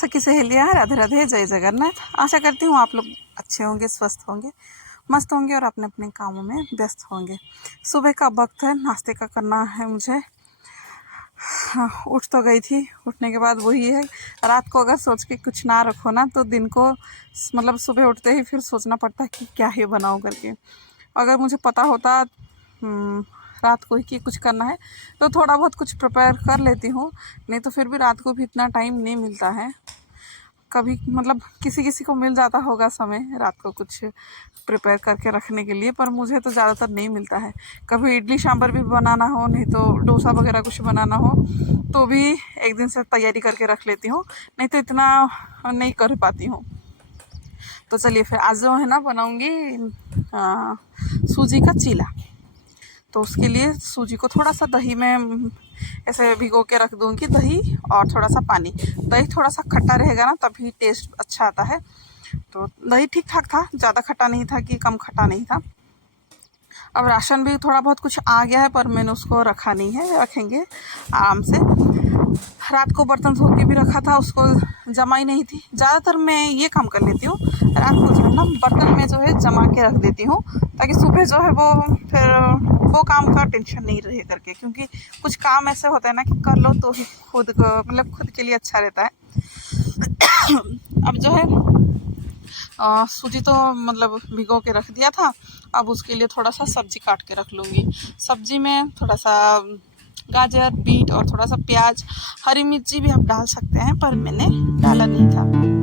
सखी सहेलियाँ, राधे राधे, जय जगन्नाथ। आशा करती हूँ आप लोग अच्छे होंगे, स्वस्थ होंगे, मस्त होंगे और अपने अपने कामों में व्यस्त होंगे। सुबह का वक्त है, नाश्ते का करना है मुझे। हाँ, उठ तो गई थी। उठने के बाद वही है, रात को अगर सोच के कुछ ना रखो ना तो दिन को मतलब सुबह उठते ही फिर सोचना पड़ता है कि क्या ही बनाऊँ करके। अगर मुझे पता होता रात को ही कि कुछ करना है तो थोड़ा बहुत कुछ प्रिपेयर कर लेती हूँ, नहीं तो फिर भी रात को भी इतना टाइम नहीं मिलता है। कभी मतलब किसी किसी को मिल जाता होगा समय रात को कुछ प्रिपेयर करके रखने के लिए, पर मुझे तो ज़्यादातर नहीं मिलता है। कभी इडली सांभर भी बनाना हो, नहीं तो डोसा वगैरह कुछ बनाना हो तो भी एक दिन से तैयारी करके रख लेती हूँ, नहीं तो इतना नहीं कर पाती हूँ। तो चलिए फिर आज जो है ना बनाऊँगी सूजी का चीला। तो उसके लिए सूजी को थोड़ा सा दही में ऐसे भिगो के रख दूँगी, दही और थोड़ा सा पानी। दही थोड़ा सा खट्टा रहेगा ना तभी टेस्ट अच्छा आता है। तो दही ठीक ठाक था, ज़्यादा खट्टा नहीं था कि कम खट्टा नहीं था। अब राशन भी थोड़ा बहुत कुछ आ गया है पर मैंने उसको रखा नहीं है, रखेंगे आराम से। रात को बर्तन धो के भी रखा था, उसको जमा ही नहीं थी। ज़्यादातर मैं ये काम कर लेती हूँ, रात को जो है ना बर्तन में जो है जमा के रख देती हूँ, ताकि सुबह जो है वो फिर वो काम का टेंशन नहीं रहे करके। क्योंकि कुछ काम ऐसे होते हैं ना कि कर लो तो ही खुद को मतलब खुद के लिए अच्छा रहता है। अब जो है सूजी तो मतलब भिगो के रख दिया था। अब उसके लिए थोड़ा सा सब्जी काट के रख लूँगी। सब्जी में थोड़ा सा गाजर, बीट और थोड़ा सा प्याज, हरी मिर्ची भी आप डाल सकते हैं, पर मैंने डाला नहीं था।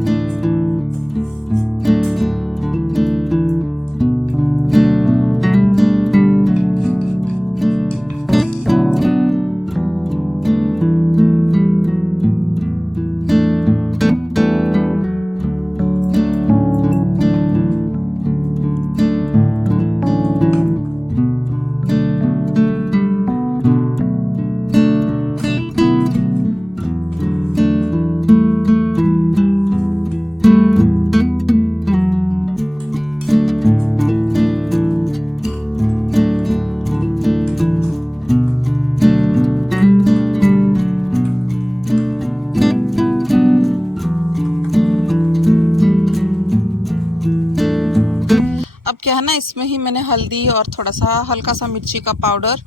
अब क्या है ना, इसमें ही मैंने हल्दी और थोड़ा सा हल्का सा मिर्ची का पाउडर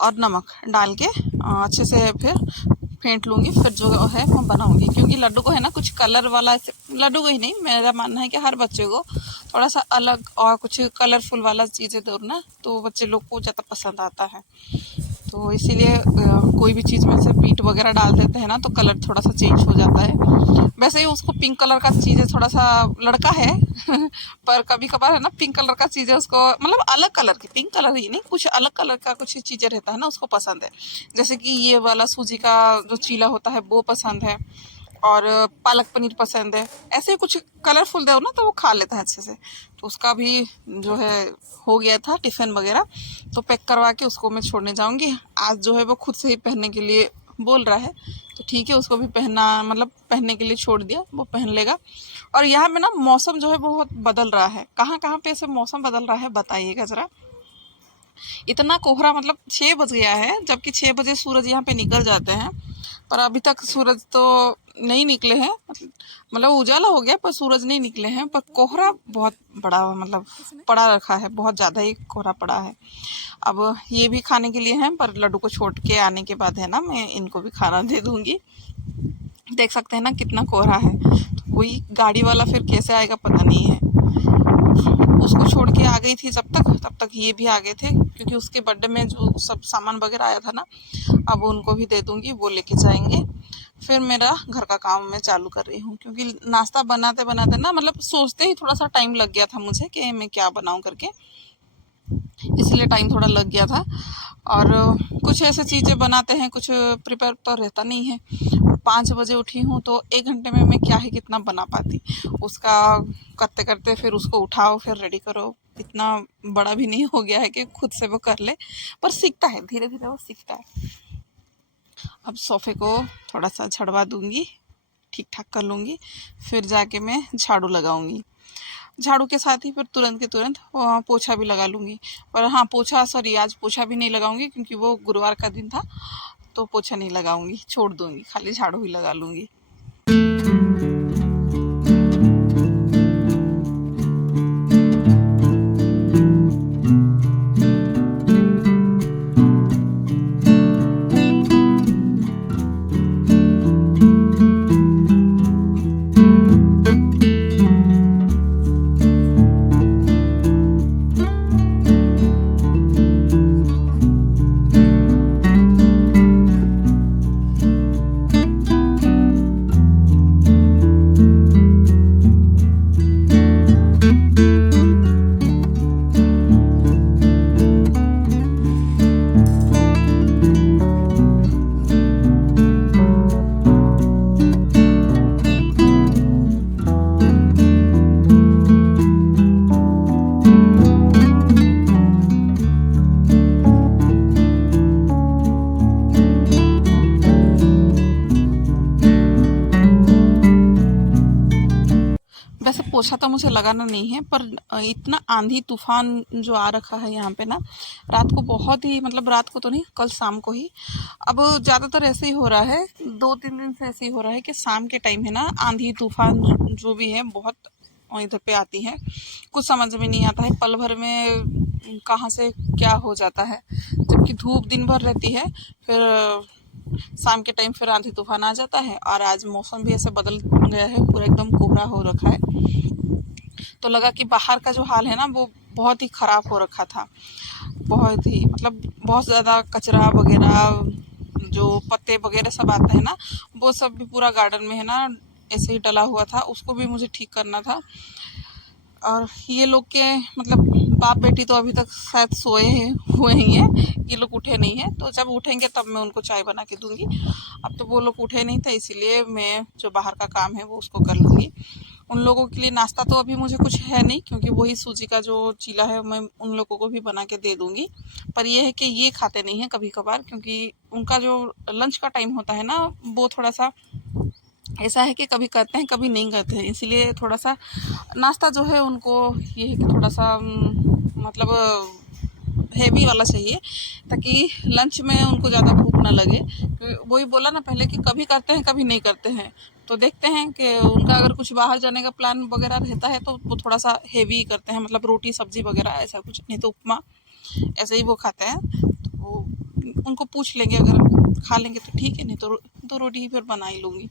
और नमक डाल के अच्छे से फिर फेंट लूँगी। फिर जो है मैं बनाऊँगी, क्योंकि लड्डू को है ना कुछ कलर वाला, लड्डू को ही नहीं, मेरा मानना है कि हर बच्चे को थोड़ा सा अलग और कुछ कलरफुल वाला चीज़ें दो ना तो बच्चे लोग को ज़्यादा पसंद आता है। तो इसीलिए कोई भी चीज़ में से बीट वगैरह डाल देते हैं ना तो कलर थोड़ा सा चेंज हो जाता है। वैसे ही उसको पिंक कलर का चीज़ें थोड़ा सा लड़का है पर कभी कभार है ना पिंक कलर का चीज़ें उसको मतलब अलग कलर की, पिंक कलर ही नहीं कुछ अलग कलर का कुछ चीज़ें रहता है ना उसको पसंद है। जैसे कि ये वाला सूजी का जो चीला होता है वो पसंद है, और पालक पनीर पसंद है। ऐसे कुछ कलरफुल दो ना तो वो खा लेता है अच्छे से। तो उसका भी जो है हो गया था टिफ़िन वगैरह, तो पैक करवा के उसको मैं छोड़ने जाऊंगी। आज जो है वो खुद से ही पहनने के लिए बोल रहा है, तो ठीक है उसको भी पहनना मतलब पहनने के लिए छोड़ दिया, वो पहन लेगा। और यहाँ पे ना मौसम जो है बहुत बदल रहा है। कहाँ कहाँ पे ऐसे मौसम बदल रहा है बताइएगा ज़रा। इतना कोहरा, मतलब 6 बज गया है, जबकि 6 बजे सूरज यहाँ पे निकल जाते हैं, पर अभी तक सूरज तो नहीं निकले हैं। मतलब उजाला हो गया पर सूरज नहीं निकले हैं, पर कोहरा बहुत बड़ा मतलब पड़ा रखा है, बहुत ज़्यादा ही कोहरा पड़ा है। अब ये भी खाने के लिए हैं, पर लड्डू को छोड़ के आने के बाद है ना मैं इनको भी खाना दे दूँगी। देख सकते हैं ना कितना कोहरा है, तो कोई गाड़ी वाला फिर कैसे आएगा पता नहीं है। उसको छोड़ के आ गई थी तब तक ये भी आ गए थे, क्योंकि उसके बर्थडे में जो सब सामान वगैरह आया था ना, अब उनको भी दे दूँगी, वो लेके जाएंगे। फिर मेरा घर का काम मैं चालू कर रही हूँ, क्योंकि नाश्ता बनाते बनाते ना मतलब सोचते ही थोड़ा सा टाइम लग गया था मुझे कि मैं क्या बनाऊँ करके, इसलिए टाइम थोड़ा लग गया था। और कुछ ऐसे चीज़ें बनाते हैं, कुछ प्रिपेयर तो रहता नहीं है। 5 बजे उठी हूँ तो 1 घंटे में मैं क्या ही कितना बना पाती, उसका करते करते फिर उसको उठाओ फिर रेडी करो। इतना बड़ा भी नहीं हो गया है कि खुद से वो कर ले, पर सीखता है, धीरे धीरे वो सीखता है। अब सोफ़े को थोड़ा सा झड़वा दूँगी, ठीक ठाक कर लूँगी, फिर जाके मैं झाड़ू लगाऊँगी। झाड़ू के साथ ही फिर तुरंत के तुरंत पोछा भी लगा लूँगी। पर हाँ पोछा, सॉरी आज पोछा भी नहीं लगाऊँगी क्योंकि वो गुरुवार का दिन था, तो पोछा नहीं लगाऊँगी, छोड़ दूँगी, खाली झाड़ू ही लगा लूँगी। वैसे पोछा तो मुझे लगाना नहीं है, पर इतना आंधी तूफान जो आ रखा है यहाँ पे ना, रात को बहुत ही, मतलब रात को तो नहीं, कल शाम को ही। अब ज़्यादातर ऐसे ही हो रहा है, 2-3 दिन से ऐसे ही हो रहा है कि शाम के टाइम है ना, आंधी तूफान जो भी है बहुत इधर पे आती है। कुछ समझ में नहीं आता है, पल भर में कहाँ से क्या हो जाता है। जबकि धूप दिन भर रहती है, फिर शाम के टाइम फिर आंधी तूफान आ जाता है। और आज मौसम भी ऐसे बदल गया है, पूरा एकदम कोहरा हो रखा है। तो लगा कि बाहर का जो हाल है ना, वो बहुत ही ख़राब हो रखा था। बहुत ही, मतलब बहुत ज़्यादा कचरा वगैरह, जो पत्ते वगैरह सब आते हैं ना, वो सब भी पूरा गार्डन में है ना ऐसे ही डला हुआ था। उसको भी मुझे ठीक करना था। और ये लोग के, मतलब बाप बेटी तो अभी तक शायद सोए हुए ही हैं, ये लोग उठे नहीं हैं। तो जब उठेंगे तब मैं उनको चाय बना के दूंगी। अब तो वो लोग उठे नहीं थे, इसीलिए मैं जो बाहर का काम है वो उसको कर लूँगी। उन लोगों के लिए नाश्ता तो अभी मुझे कुछ है नहीं, क्योंकि वही सूजी का जो चीला है मैं उन लोगों को भी बना के दे दूंगी। पर ये है कि ये खाते नहीं हैं कभी कभार, क्योंकि उनका जो लंच का टाइम होता है ना, वो थोड़ा सा ऐसा है कि कभी करते हैं कभी नहीं करते हैं। इसीलिए थोड़ा सा नाश्ता जो है उनको ये है कि थोड़ा सा मतलब हेवी वाला चाहिए, ताकि लंच में उनको ज़्यादा भूख ना लगे। वही बोला ना पहले कि कभी करते हैं कभी नहीं करते हैं। तो देखते हैं कि उनका अगर कुछ बाहर जाने का प्लान वगैरह रहता है तो वो थोड़ा सा हेवी करते हैं, मतलब रोटी सब्जी वगैरह ऐसा कुछ, नहीं तो उपमा ऐसे ही वो खाते हैं। तो वो उनको पूछ लेंगे, अगर खा लेंगे तो ठीक है, नहीं तो दो रोटी ही फिर बना ही लूँगी।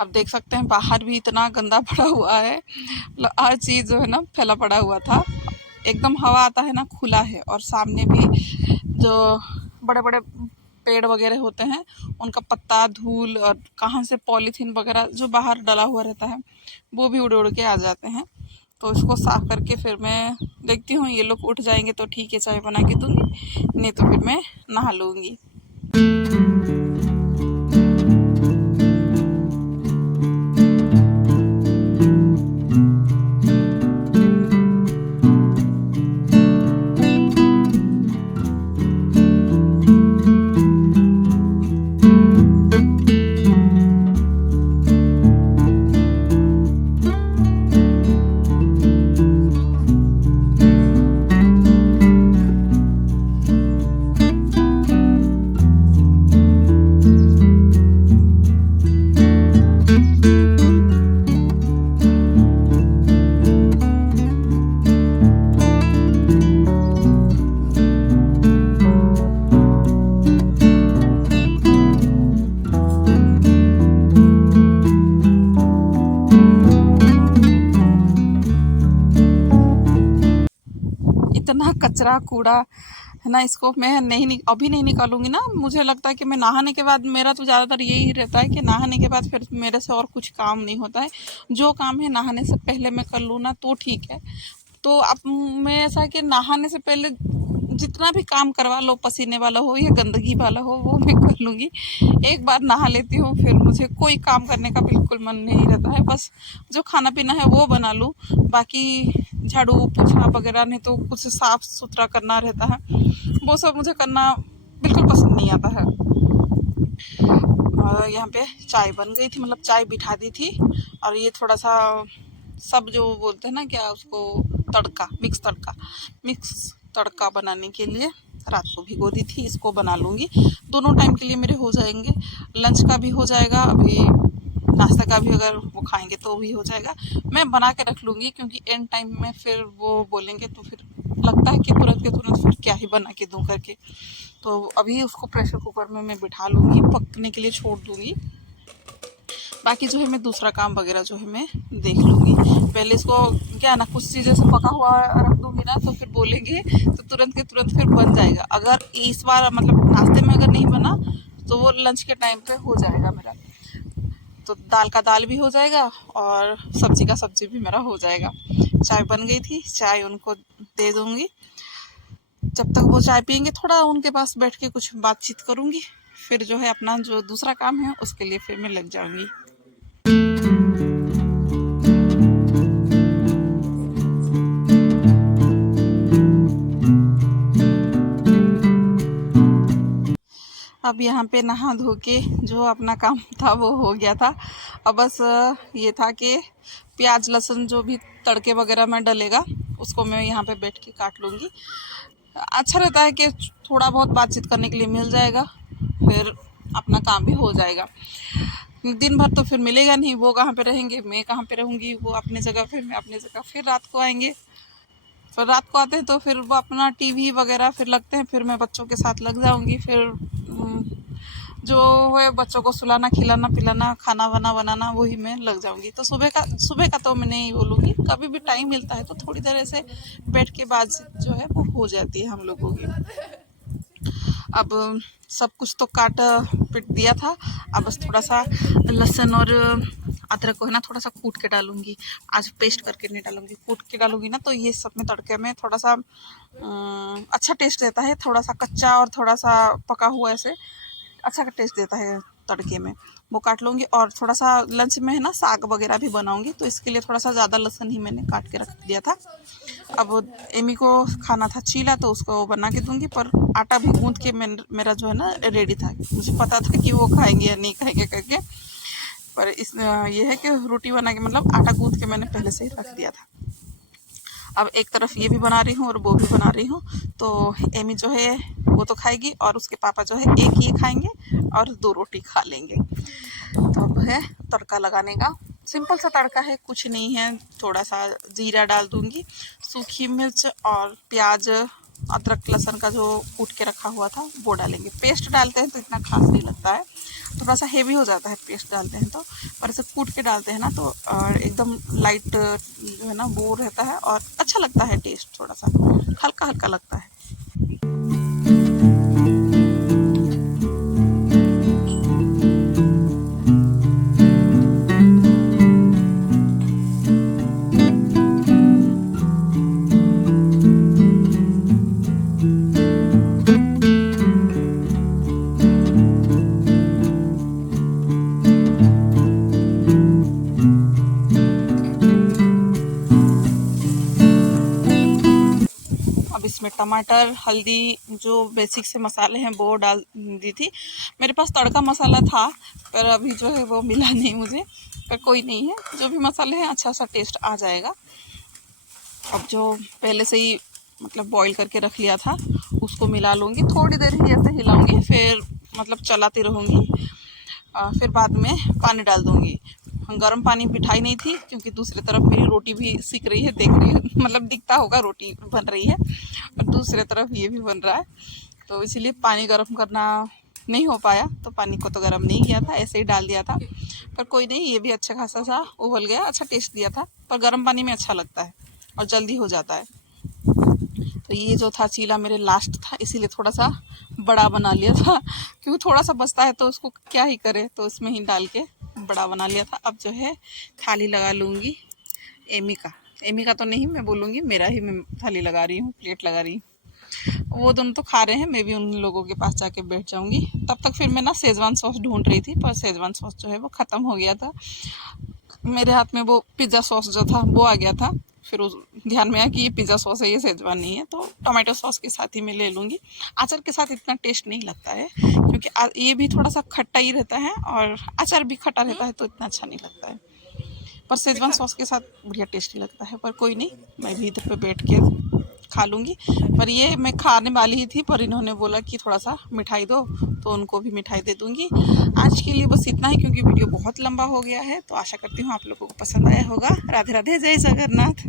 अब देख सकते हैं बाहर भी इतना गंदा पड़ा हुआ है, मतलब हर चीज़ जो है ना फैला पड़ा हुआ था। एकदम हवा आता है ना, खुला है। और सामने भी जो बड़े बड़े पेड़ वगैरह होते हैं, उनका पत्ता, धूल और कहाँ से पॉलीथीन वगैरह जो बाहर डला हुआ रहता है, वो भी उड़ उड़ के आ जाते हैं। तो इसको साफ करके फिर मैं देखती हूँ, ये लोग उठ जाएंगे तो ठीक है, चाय बना के दूंगी, नहीं तो फिर मैं नहा लूँगी। इतना कचरा कूड़ा है ना, इसको मैं अभी नहीं निकालूंगी ना। मुझे लगता है कि मैं नहाने के बाद, मेरा तो ज़्यादातर यही रहता है कि नहाने के बाद फिर मेरे से और कुछ काम नहीं होता है। जो काम है नहाने से पहले मैं कर लूँ ना तो ठीक है। तो अब मैं ऐसा है कि नहाने से पहले जितना भी काम करवा लो, पसीने वाला हो या गंदगी वाला हो, वो मैं कर लूँगी। एक बार नहा लेती हूँ, फिर मुझे कोई काम करने का बिल्कुल मन नहीं रहता है। बस जो खाना पीना है वो बना लूँ, बाकी झाड़ू पोछा वगैरह, नहीं तो कुछ साफ सुथरा करना रहता है, वो सब मुझे करना बिल्कुल पसंद नहीं आता है। और यहाँ पे चाय बन गई थी, मतलब चाय बिठा दी थी। और ये थोड़ा सा सब जो बोलते हैं ना, क्या उसको, तड़का, मिक्स तड़का बनाने के लिए रात को भिगो दी थी। इसको बना लूँगी, दोनों टाइम के लिए मेरे हो जाएंगे। लंच का भी हो जाएगा, अभी नाश्ता का भी अगर वो खाएंगे तो भी हो जाएगा। मैं बना के रख लूँगी, क्योंकि एंड टाइम में फिर वो बोलेंगे तो फिर लगता है कि तुरंत के तुरंत फिर क्या ही बना के दूँ करके। तो अभी उसको प्रेशर कुकर में मैं बिठा लूँगी, पकने के लिए छोड़ दूँगी। बाकी जो है मैं दूसरा काम वगैरह जो है मैं देख लूँगी। पहले इसको क्या ना, कुछ चीज़ें से पका हुआ रख दूँगी ना, तो फिर बोलेंगे तो तुरंत के तुरंत फिर बन जाएगा। अगर इस बार मतलब नाश्ते में अगर नहीं बना तो वो लंच के टाइम पे हो जाएगा मेरा। तो दाल का दाल भी हो जाएगा और सब्जी का सब्जी भी मेरा हो जाएगा। चाय बन गई थी, चाय उनको दे दूँगी। जब तक वो चाय पियेंगे, थोड़ा उनके पास बैठ के कुछ बातचीत करूँगी। फिर जो है अपना जो दूसरा काम है उसके लिए फिर मैं लग जाऊँगी। अब अब यहाँ पे नहा धो के जो अपना काम था वो हो गया था। अब बस ये था कि प्याज लहसुन जो भी तड़के वगैरह में डलेगा उसको मैं यहाँ पे बैठ के काट लूँगी। अच्छा रहता है कि थोड़ा बहुत बातचीत करने के लिए मिल जाएगा, फिर अपना काम भी हो जाएगा। दिन भर तो फिर मिलेगा नहीं, वो कहाँ पे रहेंगे, मैं कहाँ पे रहूँगी, वो अपनी जगह पे मैं अपनी जगह, फिर रात को आएंगे। फिर रात को आते हैं तो फिर वो अपना टीवी वगैरह फिर लगते हैं, फिर मैं बच्चों के साथ लग जाऊँगी। फिर जो है बच्चों को सुलाना खिलाना पिलाना खाना वाना बनाना वही मैं लग जाऊँगी। तो सुबह का तो मैं नहीं बोलूँगी, कभी भी टाइम मिलता है तो थोड़ी देर ऐसे बैठ के बातचीत जो है वो हो जाती है हम लोगों की। अब सब कुछ तो काट पिट दिया था, अब बस थोड़ा सा लहसुन और अदरक को है ना थोड़ा सा कूट के डालूंगी। आज पेस्ट करके नहीं डालूंगी, कूट के डालूंगी ना तो ये सब में तड़के में थोड़ा सा अच्छा टेस्ट देता है। थोड़ा सा कच्चा और थोड़ा सा पका हुआ ऐसे अच्छा का टेस्ट देता है तड़के में, वो काट लूँगी। और थोड़ा सा लंच में है ना साग वगैरह भी बनाऊँगी, तो इसके लिए थोड़ा सा ज़्यादा लहसुन ही मैंने काट के रख दिया था। अब एमी को खाना था चीला तो उसको बना के दूँगी, पर आटा भी गूँथ के मेरा जो है ना रेडी था। मुझे पता था कि वो खाएंगे या नहीं खाएंगे करके, पर इस ये है कि रोटी बना के मतलब आटा गूँथ के मैंने पहले से ही रख दिया था। अब एक तरफ ये भी बना रही हूँ और वो भी बना रही हूँ, तो एमी जो है वो तो खाएगी और उसके पापा जो है एक ये खाएंगे और 2 रोटी खा लेंगे। तो अब है तड़का लगाने का, सिंपल सा तड़का है, कुछ नहीं है। थोड़ा सा जीरा डाल दूँगी, सूखी मिर्च और प्याज अदरक लहसुन का जो कूट के रखा हुआ था वो डालेंगे। पेस्ट डालते हैं तो इतना खास नहीं लगता है, थोड़ा सा हेवी हो जाता है पेस्ट डालते हैं तो, पर ऐसे कूट के डालते हैं ना तो एकदम लाइट जो है ना वो रहता है और अच्छा लगता है, टेस्ट थोड़ा सा हल्का हल्का लगता है। इसमें टमाटर हल्दी जो बेसिक से मसाले हैं वो डाल दी थी। मेरे पास तड़का मसाला था पर अभी जो है वो मिला नहीं मुझे, पर कोई नहीं है, जो भी मसाले हैं अच्छा सा टेस्ट आ जाएगा। अब जो पहले से ही मतलब बॉईल करके रख लिया था उसको मिला लूँगी, थोड़ी देर ही ऐसे हिलाऊंगी, फिर मतलब चलाती रहूँगी। फिर बाद में पानी डाल दूँगी। गर्म पानी बिठाई नहीं थी क्योंकि दूसरी तरफ मेरी रोटी भी सीख रही है, देख रही है मतलब दिखता होगा रोटी बन रही है और दूसरी तरफ ये भी बन रहा है, तो इसीलिए पानी गर्म करना नहीं हो पाया। तो पानी को तो गर्म नहीं किया था, ऐसे ही डाल दिया था, पर कोई नहीं, ये भी अच्छा खासा सा उबल गया, अच्छा टेस्ट दिया था। पर गर्म पानी में अच्छा लगता है और जल्दी हो जाता है। तो ये जो था चीला मेरे लास्ट था, इसीलिए थोड़ा सा बड़ा बना लिया था, क्योंकि थोड़ा सा बचता है तो उसको क्या ही करे, तो इसमें ही डाल के बड़ा बना लिया था। अब जो है थाली लगा लूँगी एमी का तो नहीं मैं बोलूँगी, मेरा ही मैं थाली लगा रही हूँ, प्लेट लगा रही हूँ। वो दोनों तो खा रहे हैं, मैं भी उन लोगों के पास जाके बैठ जाऊँगी। तब तक फिर मैं ना शेजवान सॉस ढूंढ रही थी, पर शेजवान सॉस जो है वो ख़त्म हो गया था। मेरे हाथ में वो पिज़्ज़ा सॉस जो था वो आ गया था, फिर उस ध्यान में आया कि ये पिज़्ज़ा सॉस है, ये शेजवान नहीं है, तो टोमेटो सॉस के साथ ही मैं ले लूँगी। अचार के साथ इतना टेस्ट नहीं लगता है क्योंकि ये भी थोड़ा सा खट्टा ही रहता है और अचार भी खट्टा रहता है, तो इतना अच्छा नहीं लगता है। पर शेजवान सॉस के साथ बढ़िया टेस्टी लगता है। पर कोई नहीं, मैं भी इधर पे बैठ के खा लूँगी। पर ये मैं खाने वाली ही थी, पर इन्होंने बोला कि थोड़ा सा मिठाई दो, तो उनको भी मिठाई दे दूँगी। आज के लिए बस इतना ही, क्योंकि वीडियो बहुत लंबा हो गया है। तो आशा करती हूँ आप लोगों को पसंद आया होगा। राधे राधे, जय जगन्नाथ।